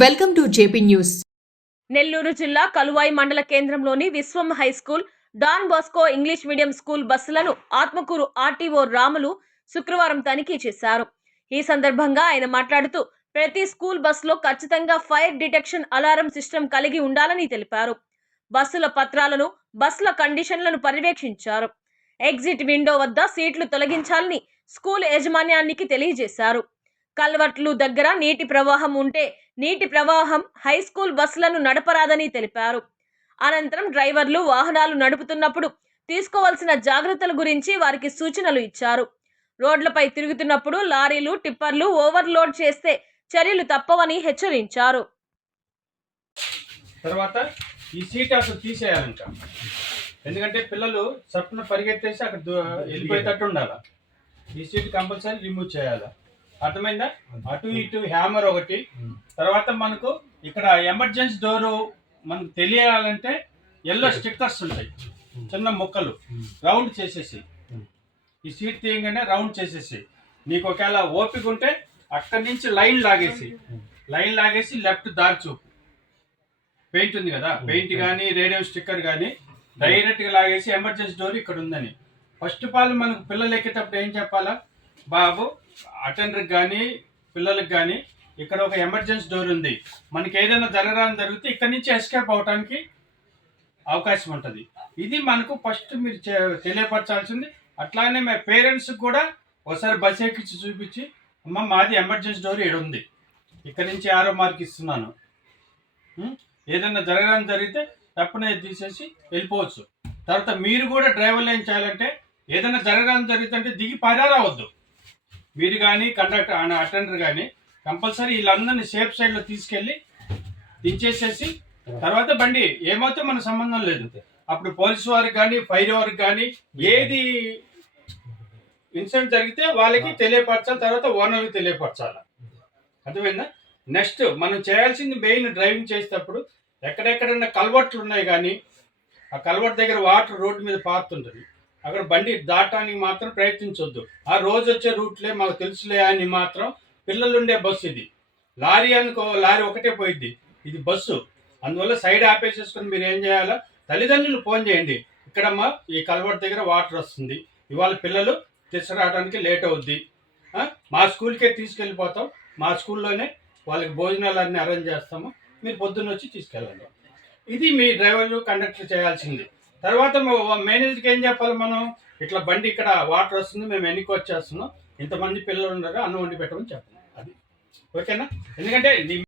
Welcome to JP news. Nellore జిల్లా కలువాయి మండల కేంద్రంలోని Vishwam high school Don Bosco English medium school బస్సులను Atmakur RTO Ramulu శుక్రవారం తనిఖీ చేశారు. ఈ సందర్భంగా ఆయన మాట్లాడుతూ ప్రతి స్కూల్ బస్సులో ఖచ్చితంగా ఫైర్ డిటెక్షన్ అలారం సిస్టమ్ కలిగి ఉండాలని తెలిపారు. బస్సుల పత్రాలను బస్సుల కండిషన్లను పర్యవేక్షించారు. ఎగ్జిట్ విండో వద్ద సీట్లు తొలగించాలని స్కూల్ యాజమాన్యానికి తెలియజేశారు. కల్వర్ట్లు దగ్గర నీటి ప్రవాహం ఉంటే నీటి ప్రవాహం హై స్కూల్ బస్సులను నడపరాదని తెలిపారు. అనంతరం డ్రైవర్లు వాహనాలు నడుపుతున్నప్పుడు తీసుకోవాల్సిన జాగ్రత్తల గురించి వారికి సూచనలు ఇచ్చారు. రోడ్లపై తిరుగుతున్నప్పుడు లారీలు టిప్పర్లు ఓవర్లోడ్ చేస్తే చర్యలు తప్పవని హెచ్చరించారు. తర్వాత ఈ సీట్ అసలు తీసేయాలంట. ఎందుకంటే పిల్లలు సప్పున పరిగెత్తేసి అక్కడ వెళ్ళిపోయేటట్టు ఉండాలి. ఈ సీట్ కంపల్సరీ రిమూవ్ చేయాలి. అర్థమైందా? అటు ఇటు హ్యామర్ ఒకటి. తర్వాత మనకు ఇక్కడ ఎమర్జెన్సీ డోరు మనకు తెలియాలంటే ఎల్లో స్టిక్కర్స్ ఉంటాయి. చిన్న ముక్కలు. రౌండ్ చేసేసి. ఈ సీట్ తీయగానే రౌండ్ చేసేసి. నీకు ఒకవేళ ఓపిక ఉంటే అక్కడి నుంచి లైన్ లాగేసి. లైన్ లాగేసి లెఫ్ట్ దారి చూపు. పెయింట్ ఉంది కదా. పెయింట్ కానీ రేడియో స్టిక్కర్ కానీ డైరెక్ట్గా లాగేసి ఎమర్జెన్సీ డోర్ ఇక్కడ ఉందని. ఫస్ట్ ఆఫ్ ఆల్ మనకు పిల్లలు ఎక్కేటప్పుడు ఏం చెప్పాలా? బాబు అటెండర్కి కానీ పిల్లలకు కానీ ఇక్కడ ఒక ఎమర్జెన్సీ డోర్ ఉంది. మనకి ఏదైనా జరగడానికి జరిగితే ఇక్కడ నుంచి ఎస్కేప్ అవడానికి అవకాశం ఉంటుంది. ఇది మనకు ఫస్ట్ మీరు చే- తెలియపరచాల్సింది. అట్లానే మా పేరెంట్స్ కూడా ఒకసారి బస్ ఎక్కించి చూపించి అమ్మ మాది ఎమర్జెన్సీ డోర్ ఇక్కడ ఉంది. ఇక్కడ నుంచి ఆరో మార్క్ ఇస్తున్నాను. ఏదైనా జరగడానికి జరిగితే తప్పనే తీసేసి వెళ్ళిపోవచ్చు. తర్వాత మీరు కూడా డ్రైవర్లు ఏం చేయాలంటే ఏదైనా జరగడానికి జరిగితే అంటే దిగి పారావద్దు మీరు కానీ కండక్టర్ అటెండర్ కానీ కంపల్సరీ వీళ్ళందరినీ సేఫ్ సైడ్లో తీసుకెళ్ళి దించేసేసి తర్వాత బండి ఏమవుతే మన సంబంధం లేదు. అప్పుడు పోలీసు వారికి కానీ ఫైర్ వారికి కానీ ఏది ఇన్సిడెంట్ జరిగితే వాళ్ళకి తెలియపరచాలి తర్వాత ఓనర్కి తెలియపరచాలి. అర్థమైందా? నెక్స్ట్ మనం చేయాల్సింది మెయిన్ డ్రైవింగ్ చేసేటప్పుడు ఎక్కడెక్కడన్నా కల్వర్ట్లు ఉన్నాయి కానీ ఆ కల్వర్ట్ దగ్గర వాటర్ రోడ్డు మీద పారుతుంటుంది. అక్కడ బండి దాటానికి మాత్రం ప్రయత్నించొద్దు. ఆ రోజు వచ్చే రూట్లే మాకు తెలుసులే అని మాత్రం పిల్లలుండే బస్సు ఇది. లారీ అనుకో లారీ ఒకటే పోయిద్ది. ఇది బస్సు. అందువల్ల సైడ్ ఆపేసేసుకుని మీరు ఏం చేయాలా? తల్లిదండ్రులు ఫోన్ చేయండి. ఇక్కడమ్మా ఈ కల్వర్ట్ దగ్గర వాటర్ వస్తుంది. ఇవాళ పిల్లలు తీసుకురావడానికి లేట్ అవుద్ది. మా స్కూల్కే తీసుకెళ్ళిపోతాం. మా స్కూల్లోనే వాళ్ళకి భోజనాలు అన్నీ అరేంజ్ చేస్తాము. మీరు పొద్దున్న వచ్చి తీసుకెళ్ళండి. ఇది మీ డ్రైవర్లు కండక్టర్ చేయాల్సింది. తర్వాత మేనేజర్కి ఏం చెప్పాలి మనం? ఇట్లా బండి ఇక్కడ వాటర్ వస్తుంది మేము ఎన్నికి వచ్చేస్తున్నాం? ఇంతమంది పిల్లలు ఉన్నారు అన్నం వండి పెట్టమని చెప్పండి అది. ఓకేనా? ఎందుకంటే